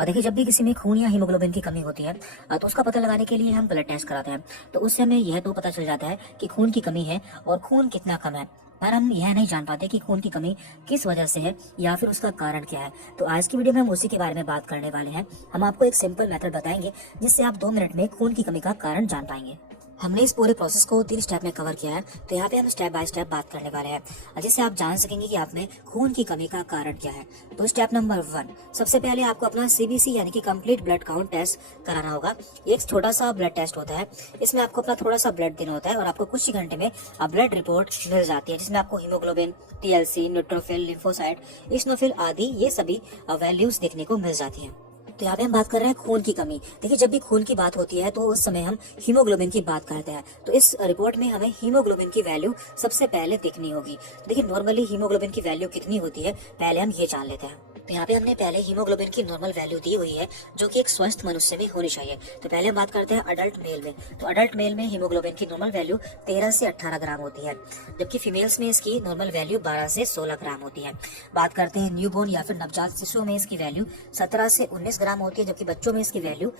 और देखिए, जब भी किसी में खून या हीमोग्लोबिन की कमी होती है तो उसका पता लगाने के लिए हम ब्लड टेस्ट कराते हैं। तो उससे हमें यह तो पता चल जाता है कि खून की कमी है और खून कितना कम है, पर हम यह नहीं जान पाते कि खून की कमी किस वजह से है या फिर उसका कारण क्या है। तो आज की वीडियो में हम उसी के बारे में बात करने वाले हैं। हम आपको एक सिंपल मेथड बताएंगे जिससे आप 2 मिनट में खून की कमी का कारण जान पाएंगे। हमने इस पूरे प्रोसेस को 3 स्टेप में कवर किया है, तो यहाँ पे हम स्टेप बाय स्टेप बात करने वाले हैं जिससे आप जान सकेंगे कि आप में खून की कमी का कारण क्या है। तो स्टेप नंबर 1, सबसे पहले आपको अपना CBC यानी कि कंप्लीट ब्लड काउंट टेस्ट कराना होगा। ये एक छोटा सा ब्लड टेस्ट होता है। इसमें आपको अपना थोड़ा सा ब्लड देना होता है और आपको कुछ ही घंटे में ब्लड रिपोर्ट मिल जाती है, जिसमें आपको haemoglobin, TLC, neutrophil, lymphocyte, eosinophil आदि ये सभी वैल्यूज देखने को मिल जाती है। तो यहाँ पे हम बात कर रहे हैं खून की कमी। देखिए, जब भी खून की बात होती है तो उस समय हम हीमोग्लोबिन की बात करते हैं। तो इस रिपोर्ट में हमें हीमोग्लोबिन की वैल्यू सबसे पहले देखनी होगी। देखिए, नॉर्मली हीमोग्लोबिन की वैल्यू कितनी होती है पहले हम ये जान लेते हैं। तो यहाँ पे हमने पहले हीमोग्लोबिन की नॉर्मल वैल्यू दी हुई है जो कि एक स्वस्थ मनुष्य में होनी चाहिए। तो पहले हम बात करते हैं अडल्ट मेल में। तो अडल्ट मेल में हीमोग्लोबिन की नॉर्मल वैल्यू 13 से 18 ग्राम होती है, जबकि फीमेल्स में इसकी नॉर्मल वैल्यू 12 से 16 ग्राम होती है। बात करते हैं न्यूबॉर्न या फिर नवजात शिशुओं में इसकी वैल्यू 17 से 19 ग्राम होती है, जबकि बच्चों में इसकी वैल्यू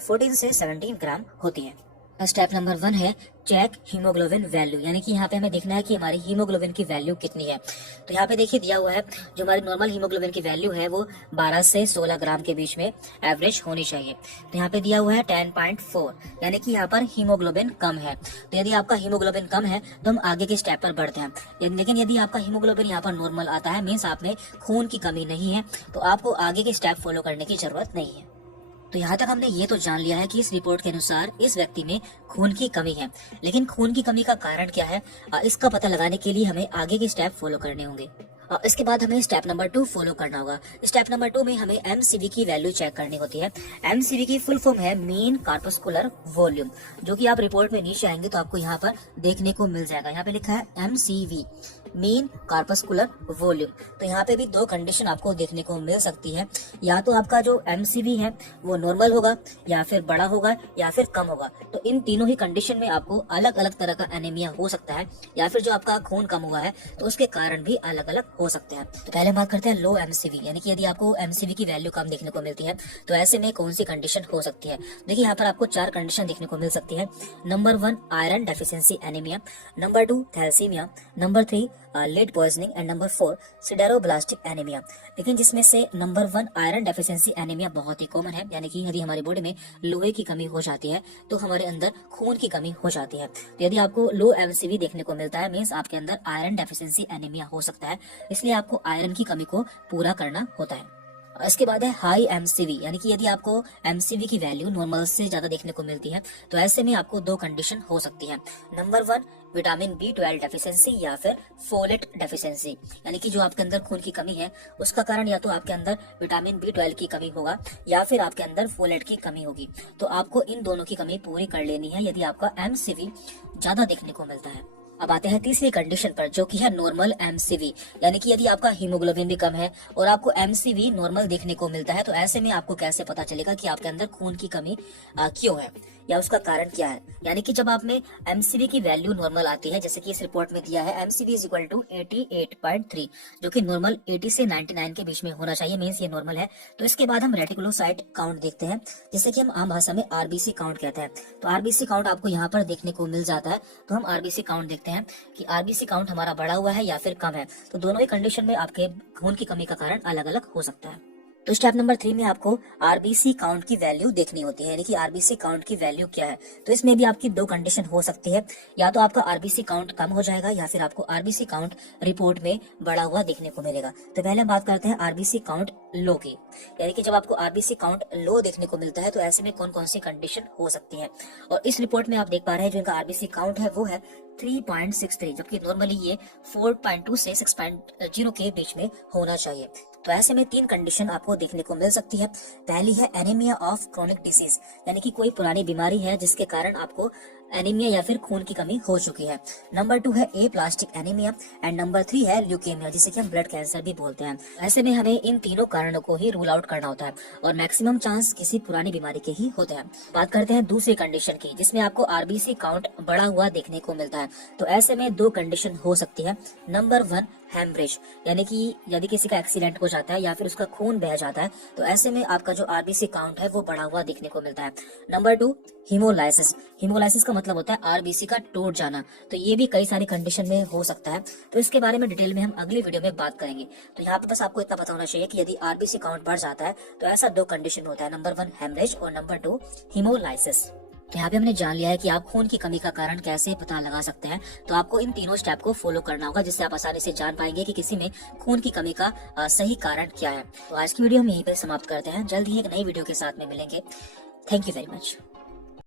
14 से 17 ग्राम होती है। स्टेप नंबर 1 है चेक हीमोग्लोबिन वैल्यू, यानी कि यहाँ पे हमें देखना है कि हमारी हीमोग्लोबिन की वैल्यू कितनी है। तो यहाँ पे देखिए दिया हुआ है, जो हमारी नॉर्मल हीमोग्लोबिन की वैल्यू है वो 12 से 16 ग्राम के बीच में एवरेज होनी चाहिए। तो यहाँ पे दिया हुआ है 10.4, यानी कि यहाँ पर हीमोग्लोबिन कम है। तो यदि आपका हीमोग्लोबिन कम है तो हम आगे के स्टेप पर बढ़ते हैं। लेकिन यदि आपका हीमोग्लोबिन यहाँ पर नॉर्मल आता है, मीन्स आप में खून की कमी नहीं है, तो आपको आगे के स्टेप फॉलो करने की जरूरत नहीं है। तो यहाँ तक हमने ये तो जान लिया है कि इस रिपोर्ट के अनुसार इस व्यक्ति में खून की कमी है, लेकिन खून की कमी का कारण क्या है इसका पता लगाने के लिए हमें आगे के स्टेप फॉलो करने होंगे। इसके बाद हमें स्टेप नंबर 2 फॉलो करना होगा। स्टेप नंबर 2 में हमें MCV की वैल्यू चेक करनी होती है। MCV की फुल फॉर्म है मीन कार्पस्कुलर वॉल्यूम, जो कि आप रिपोर्ट में नीचे आएंगे तो आपको यहाँ पर देखने को मिल जाएगा। यहाँ पे लिखा है MCV, मीन कार्पस्कुलर वॉल्यूम। तो यहाँ पे भी 2 कंडीशन आपको देखने को मिल सकती है, या तो आपका जो MCV है वो नॉर्मल होगा, या फिर बड़ा होगा, या फिर कम होगा। तो इन तीनों ही कंडीशन में आपको अलग अलग तरह का एनीमिया हो सकता है, या फिर जो आपका खून कम हुआ है तो उसके कारण भी अलग अलग हो सकते हैं। तो पहले बात करते हैं लो MCV, यानी कि यदि आपको MCV की वैल्यू कम देखने को मिलती है तो ऐसे में कौन सी कंडीशन हो सकती है। देखिए, यहाँ पर आपको 4 कंडीशन देखने को मिल सकती है। Number 1 iron deficiency anaemia, number 2 thalassaemia, number 3 lead poisoning and number 4 sideroblastic anaemia. लेकिन जिसमें से नंबर 1 आयरन डेफिशिएंसी एनीमिया बहुत ही कॉमन है, यानी कि यदि हमारी बॉडी में लोहे की कमी हो जाती है तो हमारे अंदर खून की कमी हो जाती है। तो यदि आपको लो MCV देखने को मिलता है, मीन्स आपके अंदर आयरन डेफिशिएंसी एनीमिया हो सकता है, इसलिए आपको आयरन की कमी को पूरा करना होता है। इसके बाद है हाई MCV, यानी कि यदि आपको MCV की वैल्यू नॉर्मल से ज्यादा देखने को मिलती है तो ऐसे में आपको 2 कंडीशन हो सकती है। नंबर 1 विटामिन B12 डेफिशिएंसी या फिर फोलेट डेफिशिएंसी, यानी कि जो आपके अंदर खून की कमी है उसका कारण या तो आपके अंदर विटामिन B12 की कमी होगा या फिर आपके अंदर फोलेट की कमी होगी। तो आपको इन दोनों की कमी पूरी कर लेनी है यदि आपका MCV ज्यादा देखने को मिलता है। अब आते हैं तीसरी कंडीशन पर, जो कि है नॉर्मल MCV, यानी कि यदि आपका हीमोग्लोबिन भी कम है और आपको MCV नॉर्मल देखने को मिलता है तो ऐसे में आपको कैसे पता चलेगा कि आपके अंदर खून की कमी क्यों है या उसका कारण क्या है। यानी कि जब आप में MCV की वैल्यू नॉर्मल आती है, जैसे कि इस रिपोर्ट में दिया है MCV इज इक्वल टू 88.3, जो कि नॉर्मल 80 से 99 के बीच में होना चाहिए, मीन्स ये नॉर्मल है। तो इसके बाद हम रेटिकुलोसाइट काउंट देखते हैं, जिसे कि हम आम भाषा में RBC काउंट कहते हैं। तो RBC काउंट आपको यहाँ पर देखने को मिल जाता है। तो हम RBC काउंट देखते हैं कि RBC काउंट हमारा बढ़ा हुआ है या फिर कम है। तो दोनों ही कंडीशन में आपके खून की कमी का कारण अलग अलग हो सकता है। तो स्टेप नंबर 3 में आपको RBC काउंट की वैल्यू देखनी होती है, यानी कि RBC काउंट की वैल्यू क्या है। तो इसमें भी आपकी 2 कंडीशन हो सकती है, या तो आपका RBC काउंट कम हो जाएगा या फिर आपको RBC काउंट रिपोर्ट में बढ़ा हुआ देखने को मिलेगा। तो पहले हम बात करते हैं RBC काउंट लो की, यानी कि जब आपको RBC काउंट लो देखने को मिलता है तो ऐसे में कौन कौन सी कंडीशन हो सकती है। और इस रिपोर्ट में आप देख पा रहे हैं जो इनका RBC काउंट है वो है 3.63, जबकि नॉर्मली ये 4.2 से 6.0 के बीच में होना चाहिए। तो ऐसे में 3 कंडीशन आपको देखने को मिल सकती है। पहली है एनीमिया ऑफ क्रोनिक डिसीज, यानी कि कोई पुरानी बीमारी है जिसके कारण आपको एनीमिया या फिर खून की कमी हो चुकी है। नंबर 2 है ए प्लास्टिक एनीमिया एंड नंबर 3 है ल्यूकेमिया, जिसे कि हम ब्लड कैंसर भी बोलते हैं। ऐसे में हमें इन तीनों कारणों को ही रूल आउट करना होता है और मैक्सिमम चांस किसी पुरानी बीमारी के ही होते हैं। बात करते हैं दूसरी कंडीशन की, जिसमें आपको आरबीसी काउंट बढ़ा हुआ देखने को मिलता है। तो ऐसे में दो कंडीशन हो सकती है। नंबर 1 हेमरेज, यानी कि यदि किसी का एक्सीडेंट हो जाता है या फिर उसका खून बह जाता है तो ऐसे में आपका जो आरबीसी काउंट है वो बढ़ा हुआ देखने को मिलता है। Number 2 haemolysis. हीमोलाइसिस का मतलब होता है आरबीसी का टूट जाना। तो ये भी कई सारी कंडीशन में हो सकता है, तो इसके बारे में डिटेल में हम अगली वीडियो में बात करेंगे। तो यहाँ पे बस आपको इतना पता होना चाहिए कि यदि आरबीसी काउंट बढ़ जाता है तो ऐसा दो कंडीशन होता है, नंबर 1 हेमरेज और नंबर 2 हीमोलाइसिस। तो यहाँ पे हमने जान लिया है कि आप खून की कमी का कारण कैसे पता लगा सकते हैं। तो आपको इन तीनों स्टेप को फॉलो करना होगा, जिससे आप आसानी से जान पाएंगे कि किसी में खून की कमी का सही कारण क्या है। तो आज की वीडियो हम यहीं पे समाप्त करते हैं। जल्द ही एक नई वीडियो के साथ में मिलेंगे। Thank you very much.